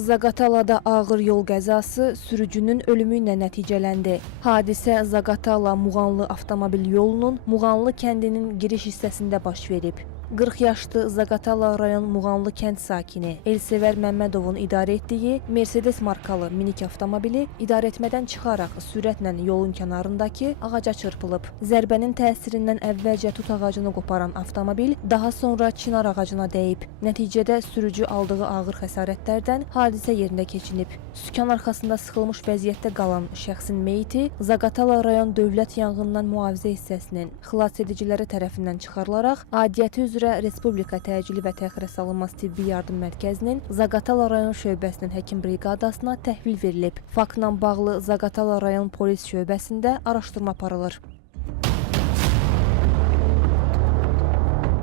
Zaqatalada ağır yol qəzası sürücünün ölümü ilə nəticələndi. Hadisə Zaqatala Muğanlı avtomobil yolunun Muğanlı kəndinin giriş hissəsində baş verib. 40 yaşlı Zaqatala rayon Muğanlı kənd sakini Elsevər Məmmədovun idarə etdiyi Mercedes markalı minik avtomobili idarəetmədən çıxaraq sürətlə yolun kənarındakı ağaca çırpılıb. Zərbənin təsirindən əvvəlcə tut ağacını qoparan avtomobil daha sonra çinar ağacına dəyib. Nəticədə sürücü aldığı ağır xəsarətlərdən hadisə yerində keçinib. Sükan arxasında sıxılmış vəziyyətdə qalan şəxsin meyiti Zaqatala rayon Dövlət Yanğından Mühafizə hissəsinin xilasediciləri tərəfindən çıxarılaraq aidiyyəti üzrə Respublika Təcili və Təxirəsalınmaz Tibbi Yardım Mərkəzinin Zaqatala rayon şöbəsinin həkim briqadasına təhvil verilib. Faktla bağlı Zaqatala rayon polis şöbəsində araşdırma aparılır.